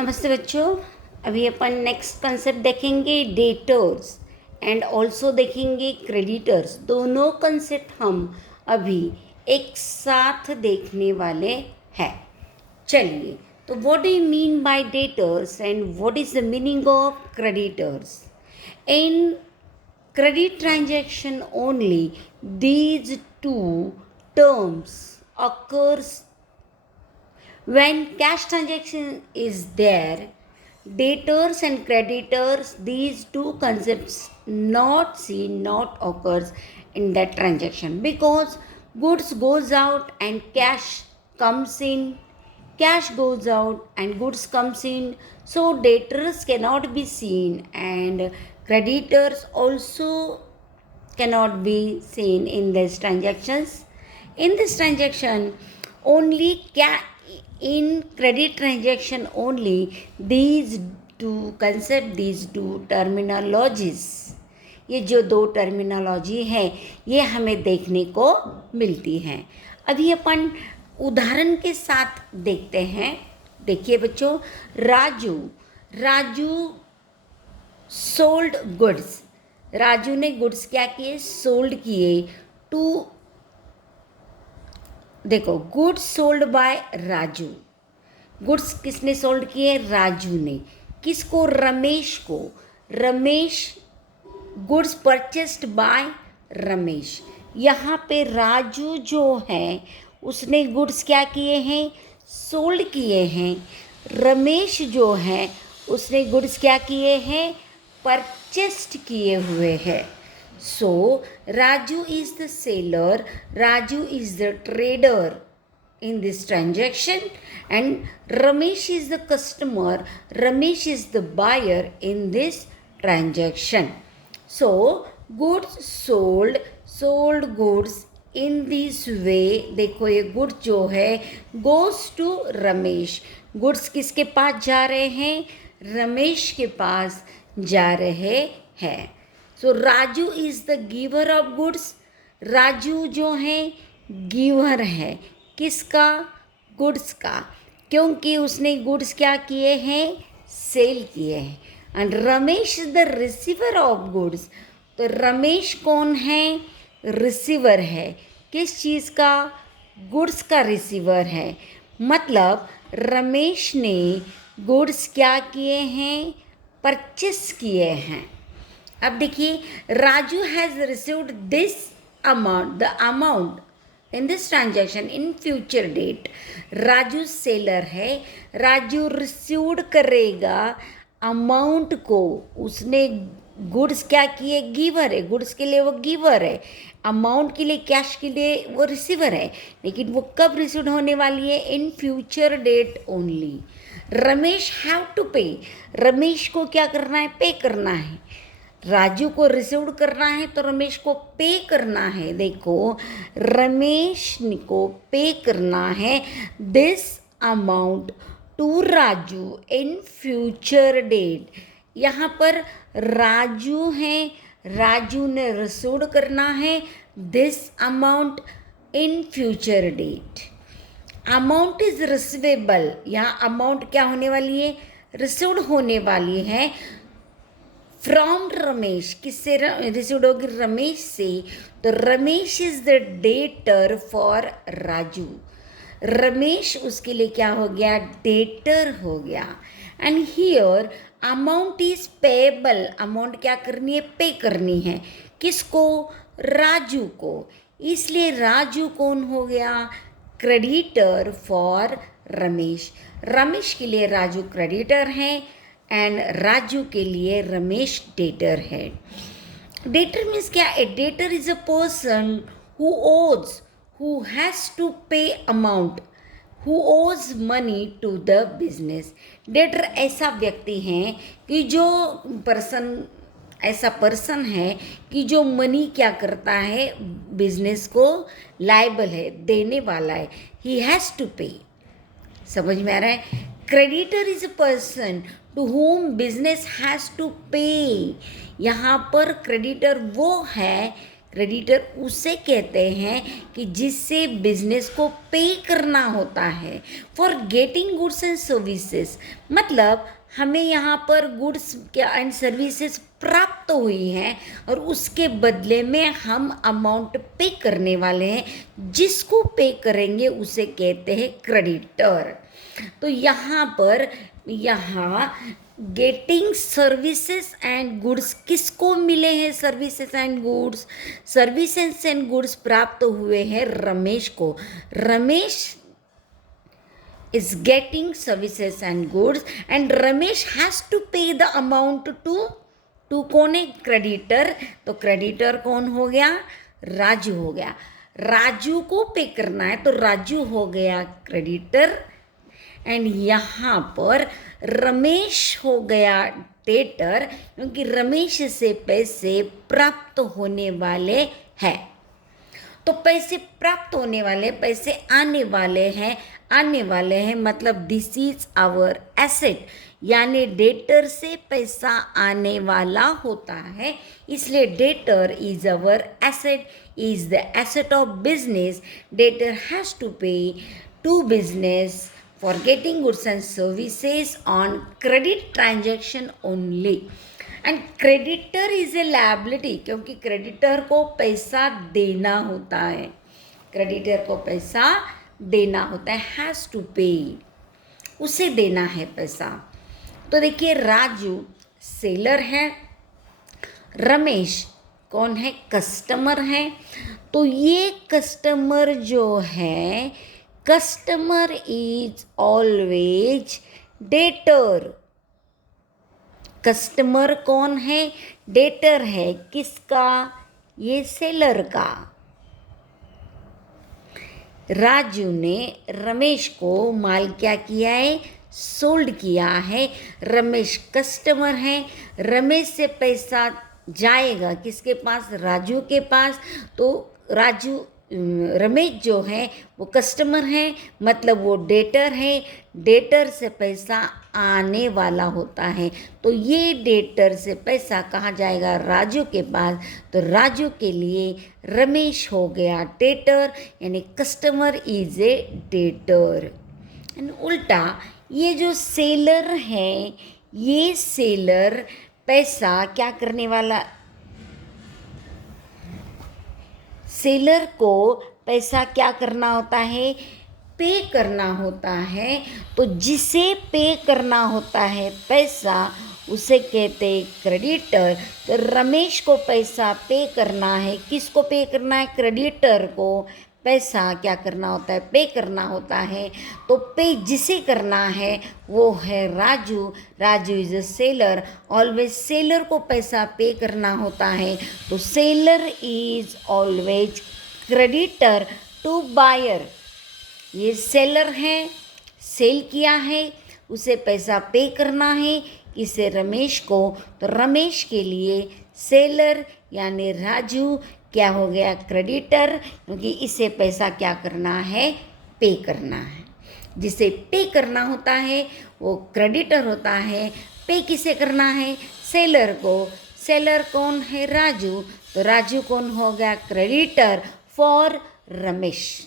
नमस्ते बच्चों। अभी अपन नेक्स्ट कंसेप्ट देखेंगे डेटर्स एंड ऑल्सो देखेंगे क्रेडिटर्स। दोनों कंसेप्ट हम अभी एक साथ देखने वाले हैं। चलिए, तो what do you mean by debtors and what is the meaning of creditors? In credit transaction only, these two terms occurs when cash transaction is there. Debtors and creditors, these two concepts not occurs in that transaction, because goods goes out and cash comes in, cash goes out and goods comes in, so debtors cannot be seen and creditors also cannot be seen in these transactions. In this transaction only in credit transaction only, these two concept, these two terminologies, ये जो दो terminology है ये हमें देखने को मिलती हैं। अभी अपन उदाहरण के साथ देखते हैं। देखिए बच्चों, राजू सोल्ड गुड्स। राजू ने गुड्स क्या किए? सोल्ड किए टू, देखो, goods sold by Raju. Goods किसने सोल्ड किए? राजू ने। किसको? रमेश को। Ramesh, goods purchased bye Ramesh. यहाँ पे राजू जो है उसने गुड्स क्या किए हैं? सोल्ड किए हैं। रमेश जो है उसने गुड्स क्या किए हैं? परचेस्ड किए हुए हैं। So, Raju is the seller, Raju is the trader in this transaction, and Ramesh is the customer, Ramesh is the buyer in this transaction. So, goods sold goods in this way। देखो ये good जो है goes to Ramesh. Goods किसके पास जा रहे हैं? रमेश के पास जा रहे हैं। So Raju is the giver of goods. Raju जो है गिवर है किसका? गुड्स का, क्योंकि उसने गुड्स क्या किए हैं? सेल किए हैं। And Ramesh is the receiver of goods. तो रमेश कौन है? रिसीवर है। किस चीज़ का? गुड्स का रिसीवर है। मतलब रमेश ने गुड्स क्या किए हैं? परचेस किए हैं। अब देखिए, Raju has received this amount, the amount in this transaction in future date. Raju seller है, राजू रिसीव्ड करेगा अमाउंट को। उसने गुड्स क्या किए? गिवर है। गुड्स के लिए वो गिवर है, अमाउंट के लिए, कैश के लिए वो रिसीवर है। लेकिन वो कब रिसीव्ड होने वाली है? In future date only. Ramesh have to pay. Ramesh को क्या करना है? पे करना है। राजू को रिसीव्ड करना है तो रमेश को पे करना है। देखो, रमेश को पे करना है this amount to Raju in future date. यहाँ पर राजू है, राजू ने रिसीव्ड करना है this amount in future date. Amount is receivable. यहाँ अमाउंट क्या होने वाली है? रिसीव्ड होने वाली है फ्रॉम रमेश। किससे रिसीव्ड होगी? रमेश से। तो Ramesh is the debtor for Raju. Ramesh उसके लिए क्या हो गया? डेटर हो गया। And here amount is payable. Amount क्या करनी है? पे करनी है। किसको? राजू को। इसलिए राजू कौन हो गया? Creditor for Ramesh. रमेश के लिए राजू क्रेडिटर है एंड राजू के लिए रमेश डेटर है। डेटर मीन्स क्या? A debtor is a person who owes, who has to pay amount, who owes money to the business. Debtor ऐसा व्यक्ति है कि जो ऐसा पर्सन है कि जो मनी क्या करता है? बिजनेस को लायबल है, देने वाला है। ही हैज़ टू पे। समझ में आ रहा है? Creditor is a person to whom business has to pay. यहाँ पर क्रेडिटर वो है क्रेडिटर उसे कहते हैं कि जिससे बिजनेस को पे करना होता है for getting goods and services. मतलब हमें यहाँ पर गुड्स एंड सर्विसेज प्राप्त हुई हैं और उसके बदले में हम अमाउंट पे करने वाले हैं, जिसको पे करेंगे उसे कहते हैं क्रेडिटर। तो यहाँ गेटिंग सर्विसेज एंड गुड्स किसको मिले हैं? Services and goods, services and goods प्राप्त हुए हैं रमेश को। Ramesh is getting services and goods and Ramesh has to pay the amount to कौन है? क्रेडिटर। तो क्रेडिटर कौन हो गया? राजू हो गया। राजू को पे करना है तो राजू हो गया क्रेडिटर एंड यहाँ पर रमेश हो गया डेटर, क्योंकि रमेश से पैसे प्राप्त होने वाले हैं। तो पैसे प्राप्त होने वाले, पैसे आने वाले हैं मतलब दिस इज आवर एसेट, यानी डेटर से पैसा आने वाला होता है, इसलिए debtor is our asset, is the asset of business. Debtor has to pay to business for getting goods and services on credit transaction only and creditor is a liability, क्योंकि creditor को पैसा देना होता है, क्रेडिटर को पैसा देना होता है, हैज़ टू पे, उसे देना है पैसा। तो देखिए राजू सेलर है, रमेश कौन है? कस्टमर है। तो ये कस्टमर जो है, customer is always debtor. Customer कौन है? डेटर है। किसका? ये सेलर का। राजू ने रमेश को माल क्या किया है? सोल्ड किया है। रमेश कस्टमर है, रमेश से पैसा जाएगा किसके पास? राजू के पास। तो रमेश जो है वो कस्टमर है, मतलब वो डेटर है, डेटर से पैसा आने वाला होता है। तो ये डेटर से पैसा कहाँ जाएगा? राजू के पास। तो राजू के लिए रमेश हो गया डेटर, यानी customer is a debtor. And उल्टा ये जो सेलर है, ये सेलर पैसा क्या करने वाला? सेलर को पैसा क्या करना होता है? पे करना होता है। तो जिसे पे करना होता है पैसा, उसे कहते हैं क्रेडिटर। तो रमेश को पैसा पे करना है, किसको पे करना है? क्रेडिटर को पैसा क्या करना होता है? पे करना होता है। तो पे जिसे करना है वो है Raju. Raju is a seller, always seller को पैसा पे करना होता है। तो seller is always creditor to buyer. ये सेलर है, सेल किया है, उसे पैसा पे करना है किसे? रमेश को। तो रमेश के लिए सेलर यानी राजू क्या हो गया? क्रेडिटर, क्योंकि इसे पैसा क्या करना है? पे करना है। जिसे पे करना होता है वो क्रेडिटर होता है। पे किसे करना है? सेलर को। सेलर कौन है? राजू। तो राजू कौन हो गया? Creditor for Ramesh.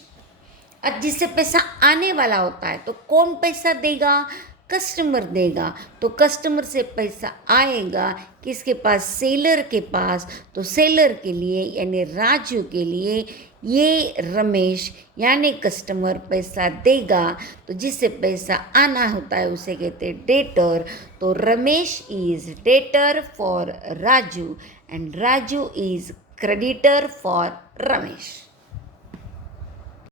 अब जिससे पैसा आने वाला होता है तो कौन पैसा देगा? कस्टमर देगा। तो कस्टमर से पैसा आएगा किसके पास? सेलर के पास। तो सेलर के लिए यानी राजू के लिए ये रमेश यानी कस्टमर पैसा देगा। तो जिससे पैसा आना होता है उसे कहते हैं डेटर। तो Ramesh is debtor for Raju and Raju is creditor for Ramesh.